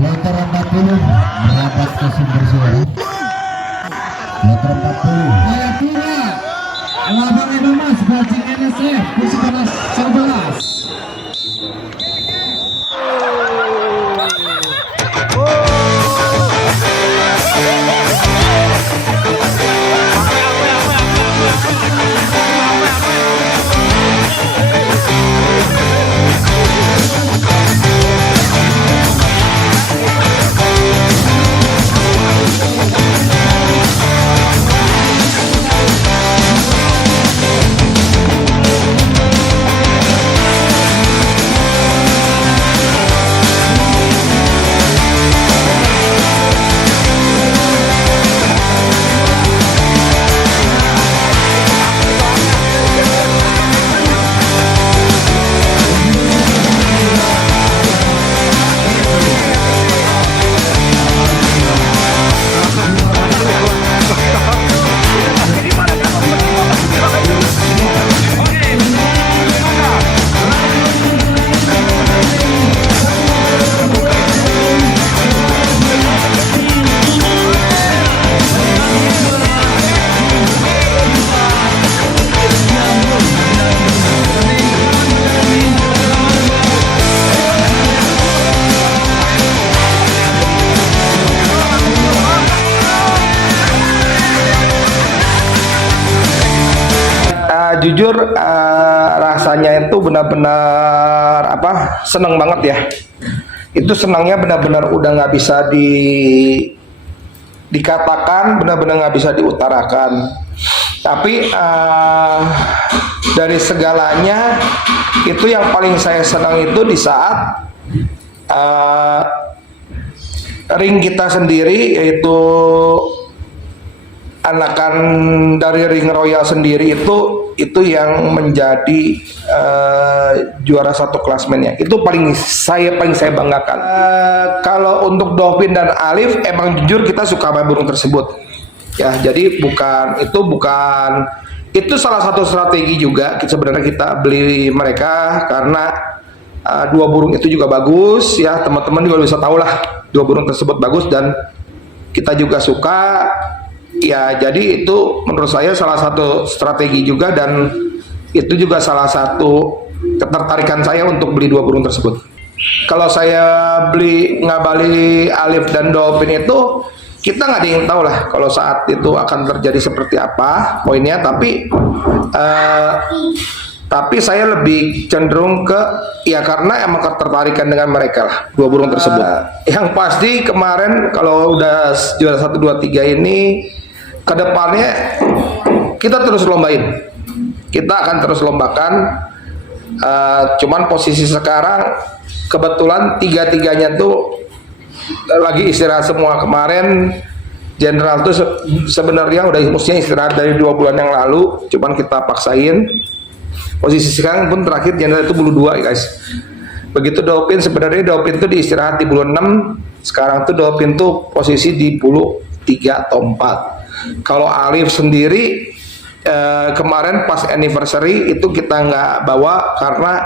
Kilometer 40 merapat ke sumber suara. Kilometer 40 Jayapura Labang Edomas Bajing NSF kursi panas 11. Jujur rasanya itu benar-benar seneng banget ya. Itu senangnya benar-benar udah nggak bisa dikatakan, benar-benar nggak bisa diutarakan. Tapi dari segalanya itu yang paling saya senang itu di saat ring kita sendiri, yaitu anakan dari ring royal sendiri itu yang menjadi juara satu klasmennya. Itu paling saya banggakan. Kalau untuk Dovin dan Alif, emang jujur kita suka main burung tersebut ya. Jadi itu salah satu strategi juga sebenarnya kita beli mereka, karena dua burung itu juga bagus ya. Teman-teman juga bisa tahu lah, dua burung tersebut bagus dan kita juga suka ya. Jadi itu menurut saya salah satu strategi juga, dan itu juga salah satu ketertarikan saya untuk beli dua burung tersebut. Kalau saya ngabali Alif dan Dovin itu, kita nggak ada yang tahu lah kalau saat itu akan terjadi seperti apa poinnya, tapi saya lebih cenderung ke ya karena emang ketertarikan dengan mereka lah, dua burung tersebut. Yang pasti kemarin kalau udah juara 1, 2, 3 ini, kedepannya kita terus lombain, kita akan terus lombakan. Cuman posisi sekarang kebetulan tiga-tiganya tuh lagi istirahat semua. Kemarin Jenderal tuh sebenarnya udah mestinya istirahat dari 2 bulan yang lalu, cuman kita paksain. Posisi sekarang pun terakhir Jenderal itu bulu 2 ya guys. Begitu Dovin, sebenarnya Dovin tuh diistirahat di bulu 6, sekarang tuh Dovin tuh posisi di bulu 3 atau 4. Kalau Alif sendiri kemarin pas anniversary itu kita nggak bawa, karena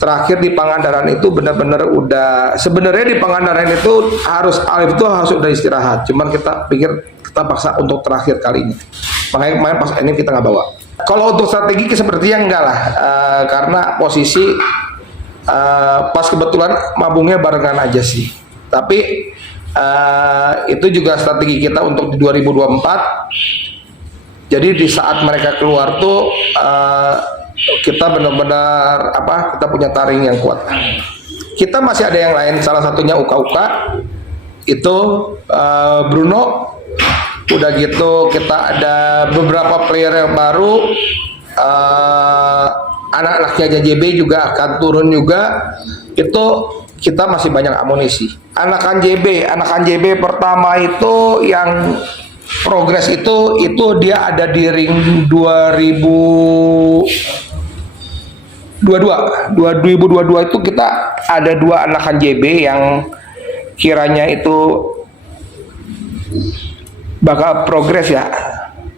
terakhir di Pangandaran itu benar-benar udah, sebenarnya di Pangandaran itu Alif itu harus udah istirahat, cuman kita pikir kita paksa untuk terakhir kalinya, makanya kemarin pas ini kita nggak bawa. Kalau untuk strategi sepertinya enggak lah, karena posisi pas kebetulan mabungnya barengan aja sih. Tapi itu juga strategi kita untuk di 2024. Jadi di saat mereka keluar tuh kita benar-benar kita punya taring yang kuat. Kita masih ada yang lain, salah satunya Uka-Uka itu Bruno. Udah gitu kita ada beberapa player yang baru, anak-anaknya JB juga akan turun juga. Itu kita masih banyak amunisi. Anakan JB pertama itu yang progres itu dia ada di ring 2022 itu kita ada 2 anakan JB yang kiranya itu bakal progres ya.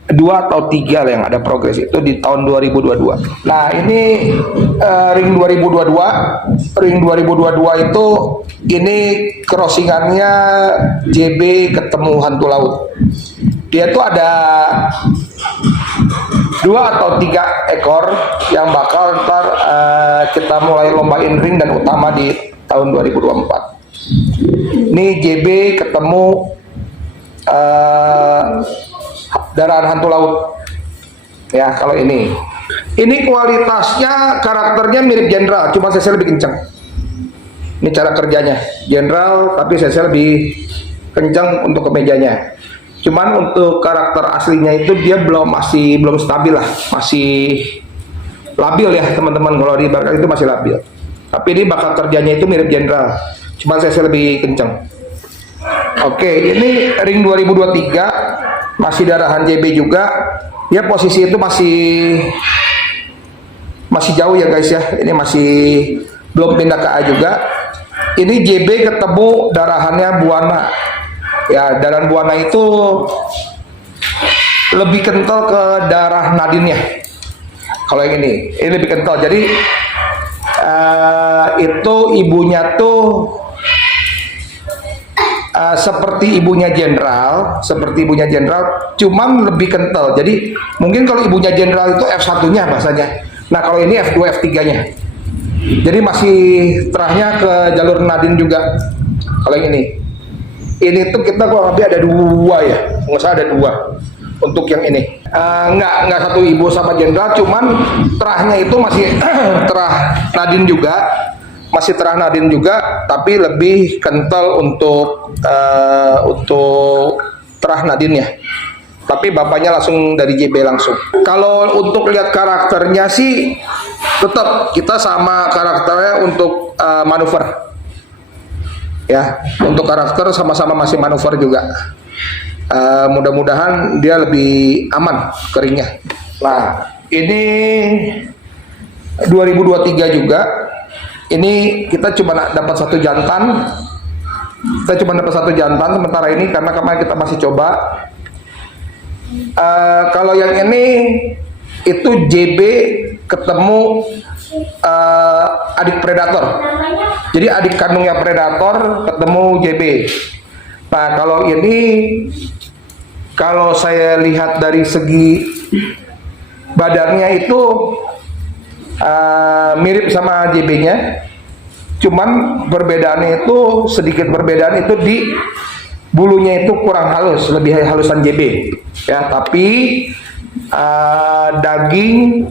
2 atau 3 lah yang ada progres itu di tahun 2022. Nah ini ring 2022. Ring 2022 itu ini crossingannya JB ketemu hantu laut. Dia tuh ada 2 atau 3 ekor yang bakal ntar kita mulai lombain ring dan utama di tahun 2024. Ini JB ketemu darahan hantu laut ya. Kalau ini kualitasnya, karakternya mirip jenderal, cuma CC lebih kencang. Ini cara kerjanya jenderal tapi CC lebih kencang untuk kemejanya. Cuman untuk karakter aslinya itu dia masih belum stabil lah, masih labil ya teman-teman. Kalau di Barca itu masih labil, tapi ini bakal kerjanya itu mirip jenderal, cuma CC lebih kencang. Oke, ini ring 2023 masih darahan JB juga. Ya posisi itu masih jauh ya guys ya. Ini masih belum pindah ke A juga. Ini JB ketemu darahannya Buana. Ya, darahan Buana itu lebih kental ke darah Nadine-nya. Kalau yang ini lebih kental. Jadi itu ibunya tuh seperti ibunya jenderal, cuman lebih kental. Jadi mungkin kalau ibunya jenderal itu F1-nya bahasanya. Nah kalau ini F2, F3-nya. Jadi masih terahnya ke jalur Nadine juga. Kalau yang ini tuh kita kurang lebih ada 2 ya, nggak usah ada 2 untuk yang ini. Nggak satu ibu sama jenderal, cuman terahnya itu masih terah Nadine juga. Tapi lebih kental untuk terah Nadine-nya. Tapi bapaknya langsung dari JB langsung. Kalau untuk lihat karakternya sih tetap kita sama karakternya untuk manuver. Ya, untuk karakter sama-sama masih manuver juga. Mudah-mudahan dia lebih aman keringnya. Nah, ini 2023 juga. Ini kita cuma dapat 1 jantan. Sementara ini karena kemarin kita masih coba. Kalau yang ini itu JB ketemu adik predator. Jadi adik kandungnya predator ketemu JB. Nah kalau ini, kalau saya lihat dari segi badannya itu mirip sama JB-nya, cuman perbedaannya itu sedikit itu di bulunya itu kurang halus, lebih halusan JB ya. Tapi daging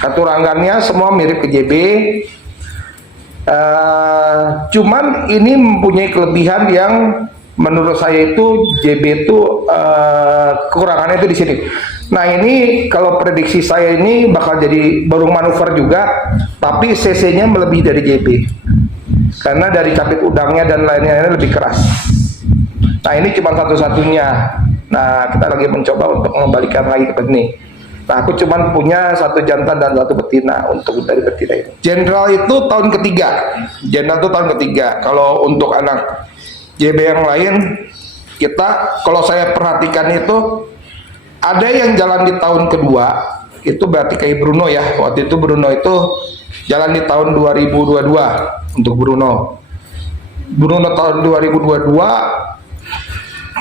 katurangannya semua mirip ke JB. Cuman ini mempunyai kelebihan yang menurut saya itu JB itu kekurangannya itu di sini. Nah ini kalau prediksi saya ini bakal jadi burung manuver juga, tapi CC-nya melebihi dari JB karena dari capit udangnya dan lainnya lebih keras. Nah ini cuma satu-satunya. Nah kita lagi mencoba untuk mengembalikan lagi ke ini. Nah aku cuma punya 1 jantan dan 1 betina untuk dari betina ini. Jenderal itu tahun ketiga. Kalau untuk anak JB yang lain, kita kalau saya perhatikan itu ada yang jalan di tahun kedua, itu berarti kayak Bruno ya. Waktu itu Bruno itu jalan di tahun 2022 untuk Bruno tahun 2022,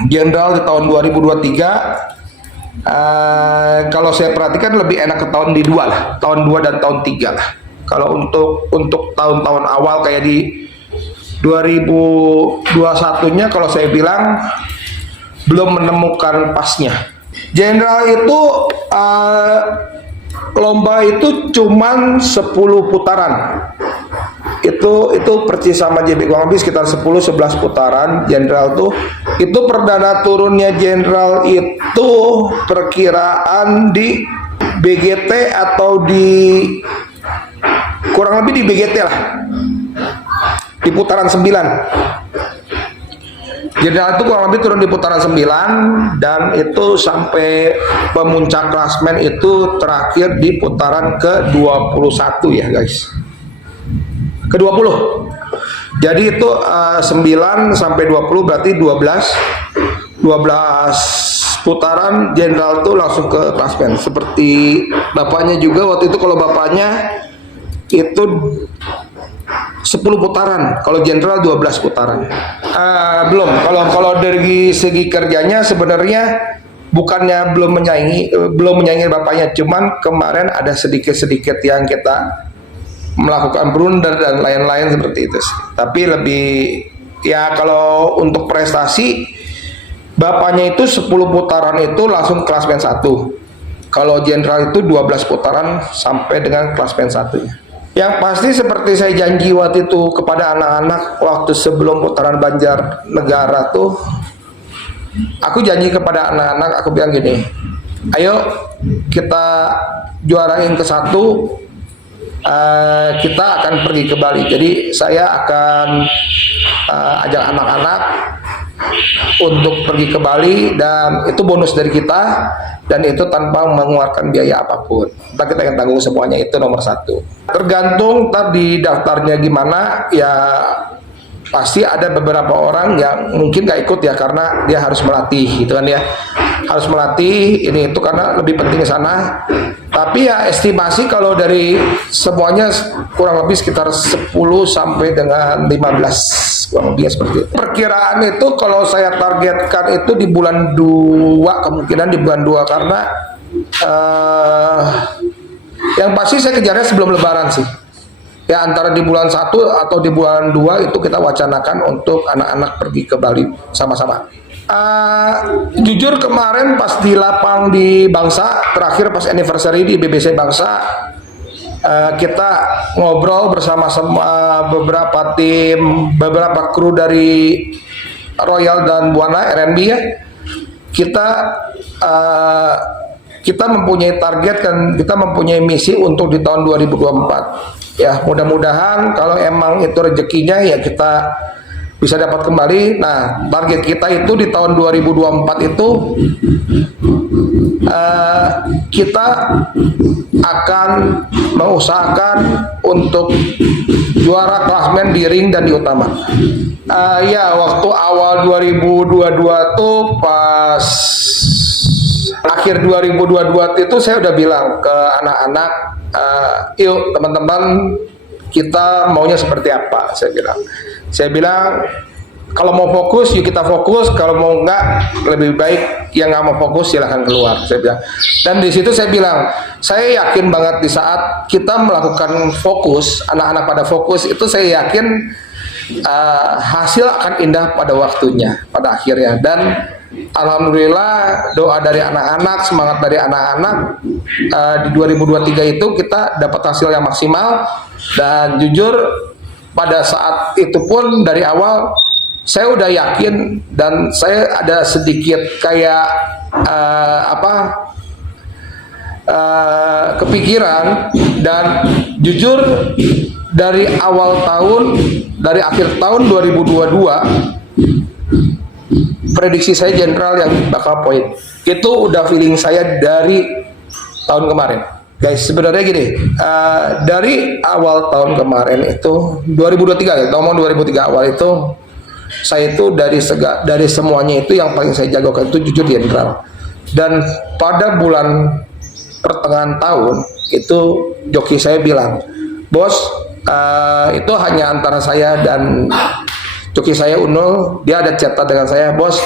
Jenderal di tahun 2023. Kalau saya perhatikan lebih enak ke tahun di 2 lah, tahun 2 dan tahun 3 lah. Kalau untuk tahun-tahun awal kayak di 2021-nya, kalau saya bilang belum menemukan pasnya. Jenderal itu lomba itu cuman 10 putaran. Itu persis sama JB, kurang lebih sekitar 10-11 putaran. Jenderal tuh itu perdana turunnya jenderal itu perkiraan di BGT atau di kurang lebih di BGT lah, di putaran 9. Jenderal itu kurang lebih turun di putaran 9 dan itu sampai pemuncak klasmen itu terakhir di putaran ke-21 ya guys, ke-20. Jadi itu 9 sampai 20 berarti 12 putaran jenderal tuh langsung ke klasmen. Seperti bapaknya juga waktu itu, kalau bapaknya itu 10 putaran, kalau jenderal 12 putaran. Belum, kalau dari segi kerjanya sebenarnya bukannya belum menyaingi bapaknya, cuman kemarin ada sedikit yang kita melakukan blunder dan lain-lain seperti itu sih. Tapi lebih ya, kalau untuk prestasi bapaknya itu 10 putaran itu langsung klasmen 1. Kalau jenderal itu 12 putaran sampai dengan klasmen 1-nya. Yang pasti seperti saya janji waktu itu kepada anak-anak waktu sebelum putaran Banjarnegara tuh, aku janji kepada anak-anak, aku bilang gini, ayo kita juarain ke 1, kita akan pergi ke Bali. Jadi saya akan ajak anak-anak untuk pergi ke Bali, dan itu bonus dari kita, dan itu tanpa mengeluarkan biaya apapun. Kita yang tanggung semuanya, itu nomor 1. Tergantung tadi daftarnya gimana ya. Pasti ada beberapa orang yang mungkin gak ikut ya, karena dia harus melatih gitu kan ya, harus melatih ini itu karena lebih penting ke sana. Tapi ya estimasi kalau dari semuanya kurang lebih sekitar 10 sampai dengan 15, kurang lebih seperti itu. Perkiraan itu kalau saya targetkan itu di bulan 2, kemungkinan di bulan 2, karena yang pasti saya kejarnya sebelum Lebaran sih. Ya, antara di bulan 1 atau di bulan 2 itu kita wacanakan untuk anak-anak pergi ke Bali sama-sama. Jujur kemarin pas di lapang di Bangsa, terakhir pas anniversary di BBC Bangsa, kita ngobrol bersama beberapa tim, beberapa kru dari Royal dan Buana RNB ya. Kita mempunyai target dan kita mempunyai misi untuk di tahun 2024. Ya, mudah-mudahan kalau emang itu rezekinya ya kita bisa dapat kembali. Nah, target kita itu di tahun 2024 itu kita akan mengusahakan untuk juara klasmen di ring dan di utama. Ya, waktu awal 2022 tuh pas akhir 2022 itu saya udah bilang ke anak-anak, yuk teman-teman, kita maunya seperti apa. Saya bilang kalau mau fokus yuk kita fokus, kalau mau enggak lebih baik yang nggak mau fokus silahkan keluar, saya bilang. Dan di situ saya bilang, saya yakin banget di saat kita melakukan fokus, anak-anak pada fokus itu, saya yakin hasil akan indah pada waktunya, pada akhirnya. Dan alhamdulillah doa dari anak-anak, semangat dari anak-anak, di 2023 itu kita dapat hasil yang maksimal. Dan jujur pada saat itu pun dari awal saya udah yakin, dan saya ada sedikit kayak kepikiran. Dan jujur dari awal tahun, dari akhir tahun 2022, prediksi saya jenderal yang bakal poin. Itu udah feeling saya dari tahun kemarin. Guys, sebenarnya gini, dari awal tahun kemarin itu 2023 ya, ngomong 2003 awal itu, saya itu dari semuanya itu yang paling saya jagokan itu jujur jenderal. Dan pada bulan pertengahan tahun itu joki saya bilang, bos, itu hanya antara saya dan joki saya Unul. Dia ada catat dengan saya, bos,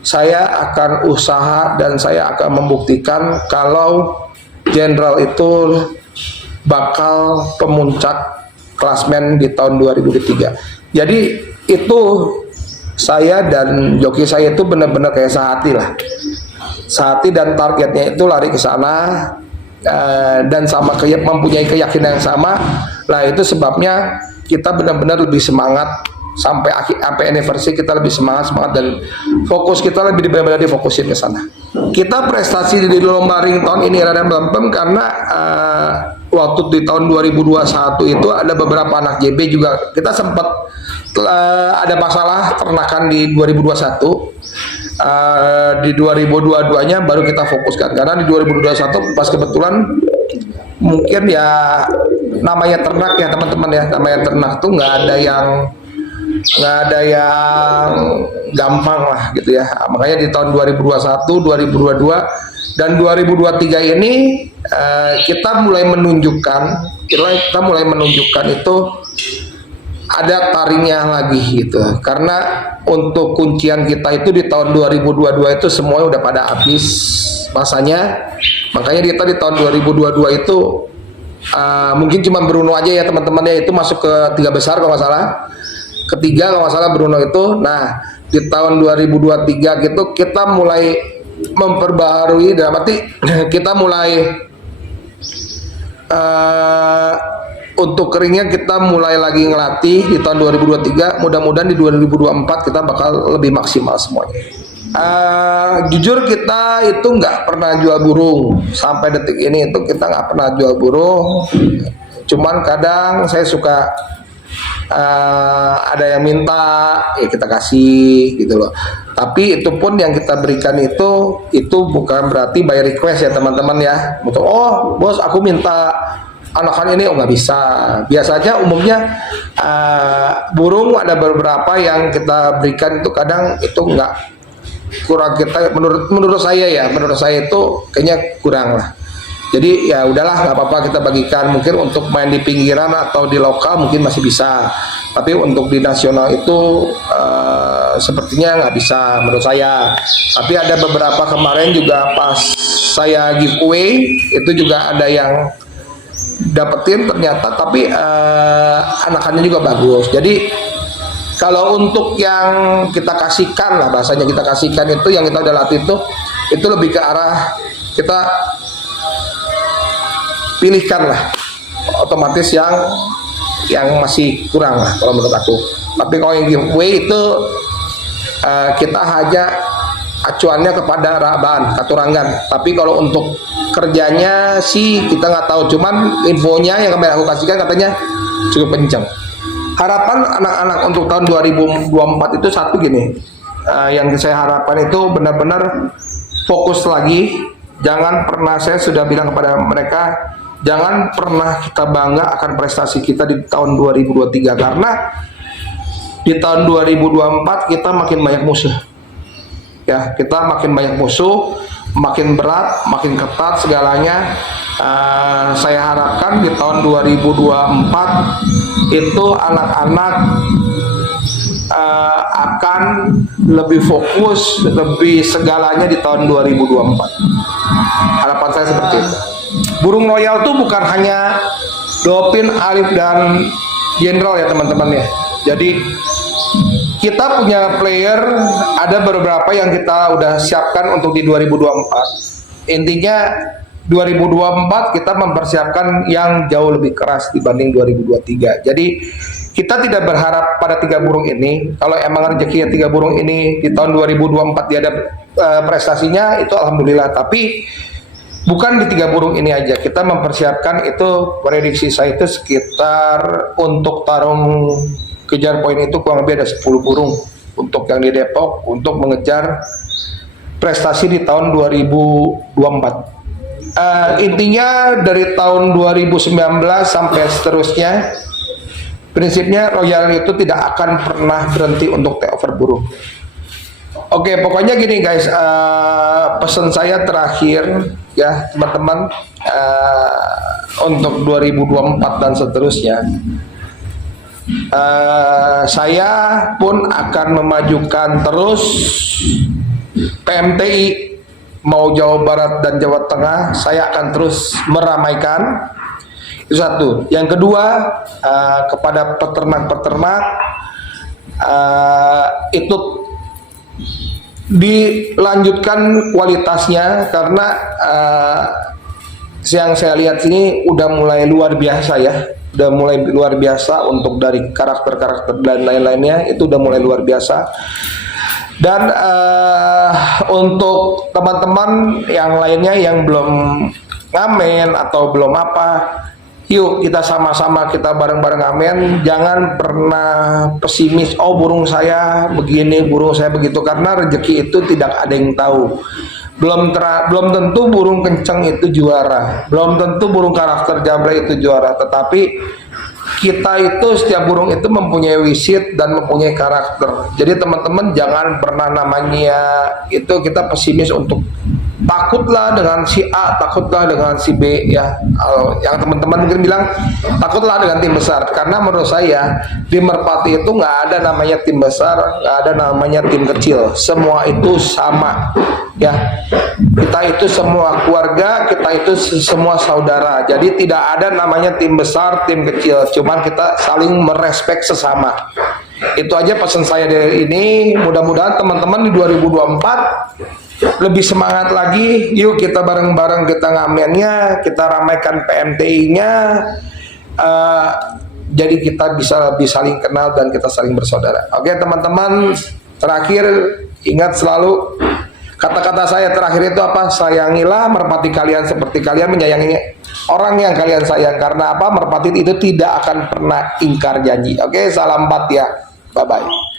saya akan usaha dan saya akan membuktikan kalau jenderal itu bakal pemuncak klasmen di tahun 2023. Jadi itu saya dan joki saya itu benar-benar kayak sehati lah, sehati, dan targetnya itu lari ke sana, dan sama mempunyai keyakinan yang sama. Lah itu sebabnya kita benar-benar lebih semangat. Sampai anniversary kita lebih semangat, dan fokus kita lebih benar-benar difokusin ke sana. Kita prestasi di lomba ring tahun ini rada melempem karena waktu di tahun 2021 itu ada beberapa anak JB juga kita sempat ada masalah ternakan di 2021. Di 2022-nya baru kita fokuskan, karena di 2021 pas kebetulan mungkin ya namanya ternak ya teman-teman ya, namanya ternak tuh nggak ada yang nggak ada yang gampang lah gitu ya. Makanya di tahun 2021, 2022 dan 2023 ini kita mulai menunjukkan itu ada taringnya lagi gitu. Karena untuk kuncian kita itu di tahun 2022 itu semuanya udah pada habis masanya. Makanya kita di tahun 2022 itu mungkin cuma Bruno aja ya teman-teman ya, itu masuk ke 3 besar kalau nggak salah. Ketiga kalau nggak salah Bruno itu. Nah di tahun 2023 gitu kita mulai memperbaharui, dalam arti kita mulai untuk keringnya kita mulai lagi ngelatih di tahun 2023. Mudah-mudahan di 2024 kita bakal lebih maksimal semuanya. Jujur kita itu nggak pernah jual burung sampai detik ini, itu kita nggak pernah jual burung. Cuman kadang saya suka ada yang minta ya kita kasih gitu loh. Tapi itu pun yang kita berikan itu bukan berarti by request ya teman-teman ya. Oh bos aku minta anakan ini, oh nggak bisa. Biasanya umumnya burung ada beberapa yang kita berikan itu kadang itu nggak, kurang, kita menurut saya itu kayaknya kurang lah. Jadi ya udahlah nggak apa-apa kita bagikan. Mungkin untuk main di pinggiran atau di lokal mungkin masih bisa, tapi untuk di nasional itu sepertinya nggak bisa menurut saya. Tapi ada beberapa kemarin juga pas saya giveaway itu juga ada yang dapetin ternyata, tapi anakannya juga bagus. Jadi kalau untuk yang kita kasihkan lah, bahasanya kita kasihkan itu yang kita udah latih itu lebih ke arah kita pilihkan lah, otomatis yang masih kurang lah kalau menurut aku. Tapi kalau yang giveaway itu kita hanya acuannya kepada raban, katurangan. Tapi kalau untuk kerjanya sih kita nggak tahu. Cuman infonya yang kemarin aku kasihkan katanya cukup kencang. Harapan anak-anak untuk tahun 2024 itu satu gini, yang saya harapkan itu benar-benar fokus lagi. Jangan pernah, saya sudah bilang kepada mereka, jangan pernah kita bangga akan prestasi kita di tahun 2023, karena di tahun 2024 kita makin banyak musuh. Ya, kita makin banyak musuh, makin berat, makin ketat segalanya. Saya harapkan di tahun 2024 itu anak-anak akan lebih fokus, lebih segalanya di tahun 2024. Harapan saya seperti itu. Burung royal itu bukan hanya Dopin, Alif, dan Jenderal ya teman-teman ya. Jadi kita punya player, ada beberapa yang kita udah siapkan untuk di 2024. Intinya 2024 kita mempersiapkan yang jauh lebih keras dibanding 2023. Jadi kita tidak berharap pada 3 burung ini. Kalau emang rezekinya 3 burung ini di tahun 2024 dia ada prestasinya, itu alhamdulillah. Tapi bukan di 3 burung ini aja. Kita mempersiapkan itu, prediksi saya itu sekitar untuk tarung kejar poin itu kurang lebih ada 10 burung untuk yang di Depok untuk mengejar prestasi di tahun 2024. Intinya dari tahun 2019 sampai seterusnya, prinsipnya Royal itu tidak akan pernah berhenti untuk take over burung. Oke, pokoknya gini guys, pesan saya terakhir ya teman-teman, untuk 2024 dan seterusnya, saya pun akan memajukan terus PMTI, mau Jawa Barat dan Jawa Tengah, saya akan terus meramaikan. Itu satu. Yang kedua, kepada peternak-peternak, itu dilanjutkan kualitasnya, karena yang saya lihat ini udah mulai luar biasa ya, udah mulai luar biasa untuk dari karakter-karakter dan lain-lainnya, itu udah mulai luar biasa. Dan untuk teman-teman yang lainnya yang belum ngamen atau belum apa, yuk kita sama-sama, kita bareng-bareng ngamen. Jangan pernah pesimis, oh burung saya begini, burung saya begitu, karena rezeki itu tidak ada yang tahu. Belum tentu burung kenceng itu juara, belum tentu burung karakter jambret itu juara, tetapi kita itu setiap burung itu mempunyai wisit dan mempunyai karakter. Jadi teman-teman jangan pernah namanya itu kita pesimis untuk takutlah dengan si A, takutlah dengan si B ya. Yang teman-teman mungkin bilang takutlah dengan tim besar, karena menurut saya di Merpati itu nggak ada namanya tim besar, nggak ada namanya tim kecil, semua itu sama ya. Kita itu semua keluarga, kita itu semua saudara. Jadi tidak ada namanya tim besar, tim kecil, cuman kita saling merespek sesama. Itu aja pesan saya dari ini. Mudah-mudahan teman-teman di 2024 lebih semangat lagi. Yuk kita bareng-bareng kita ngamennya, kita ramaikan PMTI-nya, jadi kita bisa lebih saling kenal dan kita saling bersaudara. Oke teman-teman, terakhir ingat selalu kata-kata saya terakhir itu apa? Sayangilah merpati kalian seperti kalian menyayangi orang yang kalian sayang. Karena apa? Merpati itu tidak akan pernah ingkar janji. Oke, salam 4 ya, bye bye.